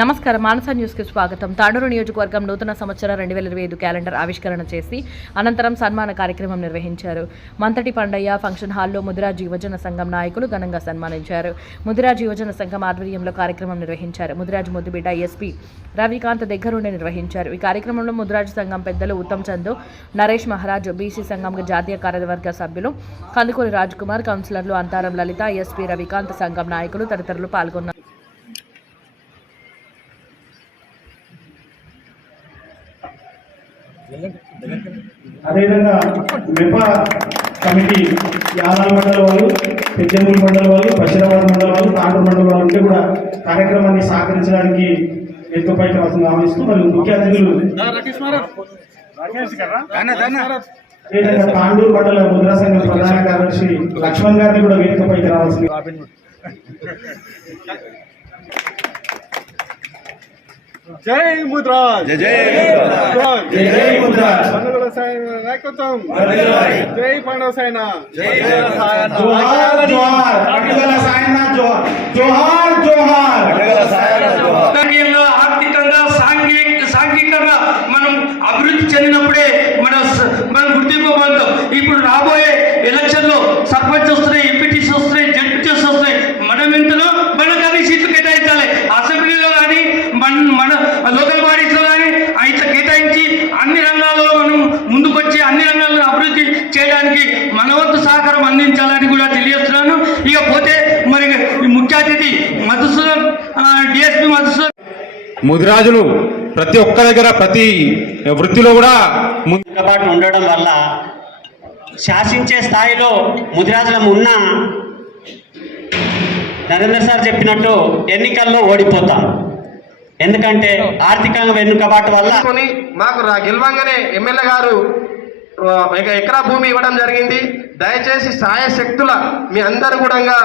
నమస్కారం. మానస న్యూస్కి స్వాగతం. తాండూరు నియోజకవర్గం నూతన సంవత్సర రెండు వేల ఇరవై ఐదు క్యాలెండర్ ఆవిష్కరణ చేసి అనంతరం సన్మాన కార్యక్రమం నిర్వహించారు. మంతటి పండయ్య ఫంక్షన్ హాల్లో ముదిరాజ్ యువజన సంఘం నాయకులు ఘనంగా సన్మానించారు. ముదిరాజ్ యువజన సంఘం ఆధ్వర్యంలో కార్యక్రమం నిర్వహించారు. ముదిరాజ్ ముద్దుబిడ్డ ఎస్పీ రవికాంత్ దగ్గరుండి నిర్వహించారు. ఈ కార్యక్రమంలో ముదిరాజ్ సంఘం పెద్దలు ఉత్తమ్ చందు నరేష్ మహారాజ్ బీసీ సంఘం జాతీయ కార్యవర్గ సభ్యులు కందుకూరి రాజ్ కుమార్ కౌన్సిలర్లు అంతారం లలిత ఎస్పీ రవికాంత్ సంఘం నాయకులు తదితరులు పాల్గొన్నారు. అదేవిధంగా మెప కమిటీ యాదాల మండల వాళ్ళు పెద్దమూరు మండల వాళ్ళు పశ్చిమాబాద్ మండల వాళ్ళు తాండూరు మండల వాళ్ళు ఉంటే కూడా కార్యక్రమాన్ని సహకరించడానికి ఎత్తుపైకి అవసరం గమనిస్తూ మరియు ముఖ్య అతిథులు అదేవిధంగా తాండూరు మండల ముద్రా సంఘం ప్రధాన కార్యదర్శి లక్ష్మణ్ గారిని కూడా వేదికపైకి రావాల్సింది జై ముద్రాజ్. జై జై ముద్రా పండుగల సాయన నాయకత్వం. జై జై సాయన్న జోహార్ జోహార్. జోహార్ జోహార్ జోహార్ పండుగల సాయన్న జోహార్ రాజకీయంగా ఆర్థికంగా సాంఘిక సాంఘికంగా మనం అభివృద్ధి చెందినప్పుడే మన స- మనం గుర్తింపు పొందుతాం ఇప్పుడు రాబోయే ఎలక్షన్లో సర్పంచ్ వస్తున్నాయి ఎంపీటీసీ వస్తున్నాయి జడ్పీటీసీ వస్తున్నాయి మనం ఎంతలో మనకు అన్ని సీట్లు కేటాయించాలి అసెంబ్లీలో కానీ మన మన లోకల్ బాడీస్లో కానీ అయితే కేటాయించి అన్ని రంగాల్లో మనం ముందుకొచ్చి అన్ని రంగాల్లో అభివృద్ధి చేయడానికి మన వంతు సహకారం అందించాలని కూడా తెలియజేస్తున్నాను ఇక పోతే మరి ఈ ముఖ్య అతిథి డిఎస్పీ ముదిరాజులు ప్రతి ఒక్క దగ్గర ప్రతి వృత్తిలో కూడా ముందు వెనుకబాటు ఉండడం వల్ల శాసించే స్థాయిలో ముదిరాజులం ఉన్న నరేంద్ర సార్ చెప్పినట్టు ఎన్నికల్లో ఓడిపోతాం. ఎందుకంటే ఆర్థికంగా వెనుకబాటు వల్ల మాకు రా- గెలవంగానే ఎమ్మెల్యే గారు ఎకరా భూమి ఇవ్వడం జరిగింది. దయచేసి సాయ శక్తుల మీ అందరు కూడా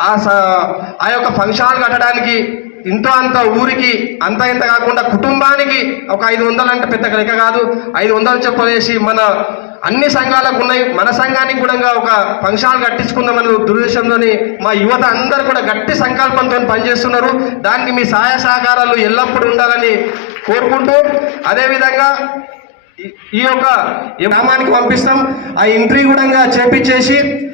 ఆ స- ఆ యొక్క ఫంక్షన్ హాల్ కట్టడానికి ఇంతో అంత ఊరికి అంత ఇంత కాకుండా కుటుంబానికి ఒక ఐదు వందలు అంటే పెద్ద లెక్క కాదు. ఐదు వందలు చెప్పలేసి మన అన్ని సంఘాలకు ఉన్నాయి. మన సంఘానికి కూడా ఒక ఫంక్షన్ హాల్ కట్టించుకుందామని దురుద్దేశంతోని మా యువత అందరూ కూడా గట్టి సంకల్పంతో పనిచేస్తున్నారు. దానికి మీ సహాయ సహకారాలు ఎల్లప్పుడూ ఉండాలని కోరుకుంటూ అదేవిధంగా ఈ- యొక్క గ్రామానికి పంపిస్తాం. ఆ ఇంట్రీ కూడా చేపించేసి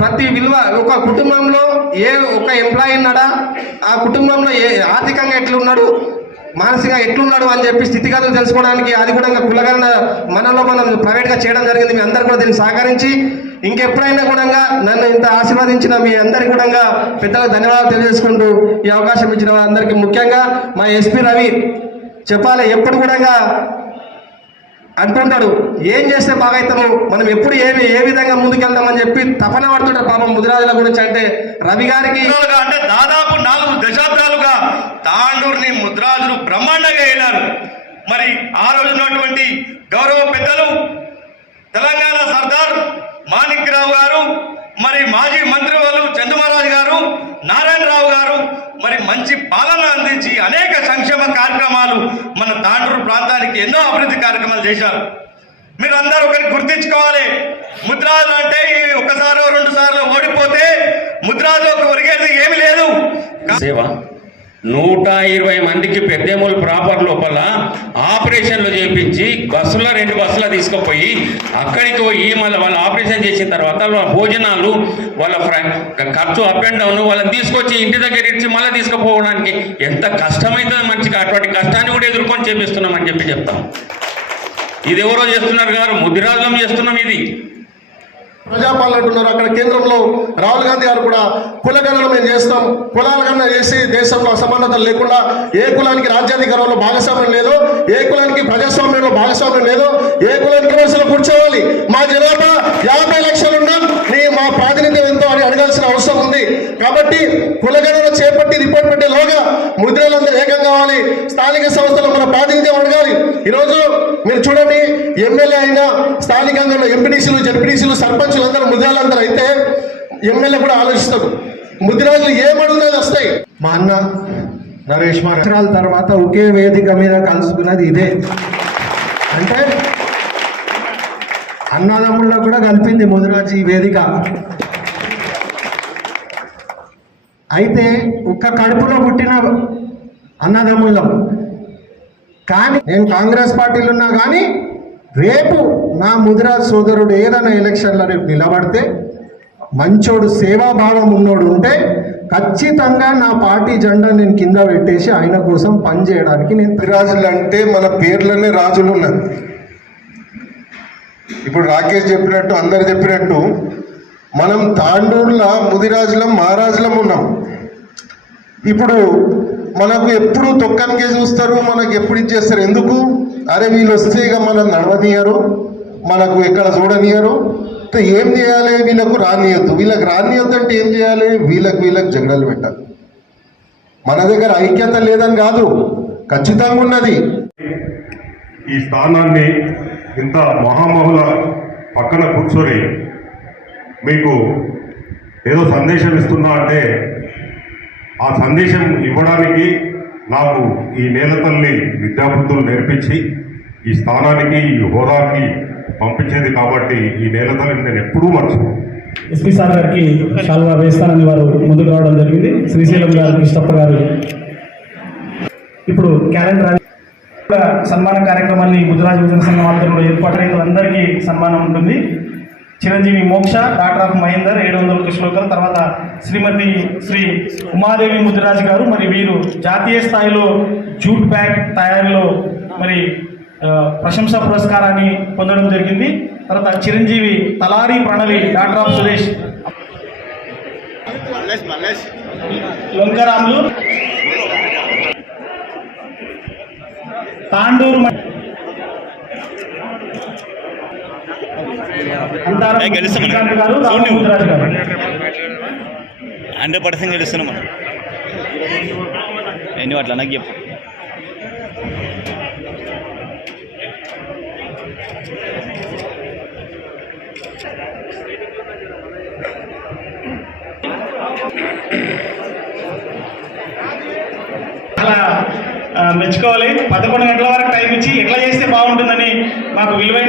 ప్రతి విలువ ఒక కుటుంబంలో ఏ ఒక ఎంప్లాయీ ఉన్నాడా? ఆ కుటుంబంలో ఏ ఆర్థికంగా ఎట్లున్నాడు? మానసికంగా ఎట్లున్నాడు అని చెప్పి స్థితిగతులు తెలుసుకోవడానికి అది కూడా ఇంకా కులగన మనలో మనం ప్రైవేట్గా చేయడం జరిగింది. మీ అందరు కూడా దీన్ని సహకరించి ఇంకెప్పుడైనా కూడా నన్ను ఇంత ఆశీర్వదించిన మీ అందరికి కూడా పెద్దలకు ధన్యవాదాలు తెలియజేసుకుంటూ ఈ అవకాశం ఇచ్చిన వారందరికీ ముఖ్యంగా మా ఎస్పీ రవి చెప్పాలి ఎప్పుడు కూడా అంటుంటాడు ఏం చేస్తే బాగైతాము మనం ఎప్పుడు ఏమి ఏ విధంగా ముందుకెళ్తామని చెప్పి తపన పడుతుంటారు పాపం ముదిరాజుల గురించి అంటే రవి గారికి అంటే దాదాపు నాలుగు దశాబ్దాలుగా తాండూరుని ముద్రాజులు బ్రహ్మాండంగా వెళ్ళారు మరి ఆ రోజు ఉన్నటువంటి గౌరవ పెద్దలు తెలంగాణ సర్దార్ మాణిక్యరావు గారు మరి మాజీ మంత్రి వాళ్ళు చంద్రమహారాజు గారు నారాయణరావు గారు మరి మంచి పాలన అందించి అనేక సంక్షేమ కార్యక్రమాలు మన తాండూరు ప్రాంతానికి ఎన్నో అభివృద్ధి కార్యక్రమాలు చేశారు. మీరు అందరూ ఒకరికి గుర్తించుకోవాలి. ముద్రాలు అంటే ఈ ఒకసారి రెండు సార్లు ఓడిపోతే ముద్రాజులకు ఒరిగేది ఏమీ లేదు. సేవ. నూట ఇరవై మందికి పెద్దేమూలు ప్రాపర్ లోపల ఆపరేషన్లు చేయించి బస్సులో రెండు బస్సులో తీసుకుపోయి అక్కడికి పోయి మళ్ళీ వాళ్ళు ఆపరేషన్ చేసిన తర్వాత వాళ్ళ భోజనాలు వాళ్ళ ఫ్ర- ఖర్చు అప్ అండ్ డౌన్ వాళ్ళని తీసుకొచ్చి ఇంటి దగ్గర ఇచ్చి మళ్ళీ తీసుకుపోవడానికి ఎంత కష్టమైతే మంచిగా అటువంటి కష్టాన్ని కూడా ఎదుర్కొని చేపిస్తున్నామని చెప్పి చెప్తాం. ఇది ఎవరో చేస్తున్నారు గారు? ముదిరాజులం చేస్తున్నాం ఇది. ప్రజాపాలన అంటున్నారు అక్కడ కేంద్రంలో రాహుల్ గాంధీ గారు కూడా కులగణన మేము చేస్తాం. కులాల గణన చేసి దేశంలో అసమానతలు లేకుండా ఏ కులానికి రాజ్యాధికారంలో భాగస్వామ్యం లేదో ఏ కులానికి ప్రజాస్వామ్యంలో భాగస్వామ్యం లేదో ఏ కులానికి వరుసలో కూర్చోవాలి. మా జనాభా యాభై లక్షలు ఉన్నాం నీ మా ప్రాతినిధ్యం ఎంతో అని అడగాల్సిన అవసరం ఉంది. కాబట్టి కులగణన చేపట్టి రిపోర్ట్ పెట్టే లోగా ముద్రలందరూ స్థానిక సంస్థలో మన ప్రాతినిధ్యం అడగాలి. ఈరోజు మీరు చూడండి ఎమ్మెల్యే అయినా స్థానికంగా ఉన్న ఎంపీటీసీలు జడ్పీటీసీలు సర్పంచులు అందరూ ముద్రాలందరూ అయితే ఎమ్మెల్యే కూడా ఆలోచిస్తారు. ముద్రాలు ఏమడుగుతుంది వస్తాయి? మా అన్న నరేష్ మా తర్వాత ఒకే వేదిక మీద కలుసుకున్నది ఇదే. అంటే అన్నదమ్ముల్లో కూడా కలిపింది ముదిరాజు ఈ వేదిక. అయితే ఒక్క కడుపులో పుట్టిన అన్నదమ్ములం కానీ నేను కాంగ్రెస్ పార్టీలో ఉన్నా కానీ రేపు నా ముదిరాజ్ సోదరుడు ఏదైనా ఎలక్షన్లో రేపు నిలబడితే మంచోడు సేవాభావం ఉన్నోడు ఉంటే ఖచ్చితంగా నా పార్టీ జెండా నేను కింద పెట్టేసి ఆయన కోసం పనిచేయడానికి నేను రాజులు అంటే మన పేర్లనే రాజులు ఉన్నది ఇప్పుడు రాకేష్ చెప్పినట్టు అందరు చెప్పినట్టు మనం తాండూరులో ముదిరాజులం మహారాజులం ఉన్నాం. ఇప్పుడు మనకు ఎప్పుడు తొక్కనికే చూస్తారు మనకు ఎప్పుడు ఇచ్చేస్తారు ఎందుకు? అరే వీళ్ళు వస్తే ఇక మనం నడవనీయరు మనకు ఎక్కడ చూడనియరు. ఏం చేయాలి? వీళ్ళకు రానియొద్దు. వీళ్ళకి రానియొద్దు అంటే ఏం చేయాలి? వీళ్ళకి వీళ్ళకి జగడలు పెట్టాలి. మన దగ్గర ఐక్యత లేదని కాదు ఖచ్చితంగా ఉన్నది. ఈ స్థానాన్ని ఇంత మహామహుల పక్కన కూర్చొని మీకు ఏదో సందేశం ఇస్తున్నా అంటే ఆ సందేశం ఇవ్వడానికి నాకు ఈ నేలతల్లి విద్యాబుద్ధులు నేర్పించి ఈ స్థానానికి ఈ హోదాకి పంపించేది కాబట్టి ఈ నేలతల్లిని నేను ఎప్పుడూ మర్చిపోను. ఎస్పీ సార్ గారికి శాల్వా వేస్తానని వారు ముందుకు రావడం జరిగింది. శ్రీశైలం గారు కృష్ణప్ప గారు. ఇప్పుడు క్యాలెండర్ సన్మాన కార్యక్రమాన్ని గుజరాత్ యువజన సంఘం ఆధ్వర్యంలో ఏర్పాటు అందరికీ సన్మానం ఉంటుంది. చిరంజీవి మోక్ష డాక్టర్ ఆఫ్ మహేందర్ ఏడు వందల శ్లోకాలు తర్వాత శ్రీమతి శ్రీ ఉమాదేవి ముదిరాజు గారు మరి వీరు జాతీయ స్థాయిలో జూట్ బ్యాగ్ తయారీలో మరి ప్రశంస పురస్కారాన్ని పొందడం జరిగింది. తర్వాత చిరంజీవి తలారి ప్రణలి డాక్టర్ ఆఫ్ సురేష్. లొంకరాములు. తాండూరు మ- అంతారం శ్రీకాంత్ గారు రాము ముదిరాజు గారు హండ్రెడ్ పర్సెంట్ గెలుస్తున్నాం మనం. ఎన్ని అట్లా నాకు చెప్పు. మెచ్చుకోవాలి. పదకొండు గంటల వరకు టైం ఇచ్చి ఎట్లా చేస్తే బాగుంటుందని మాకు విలువైన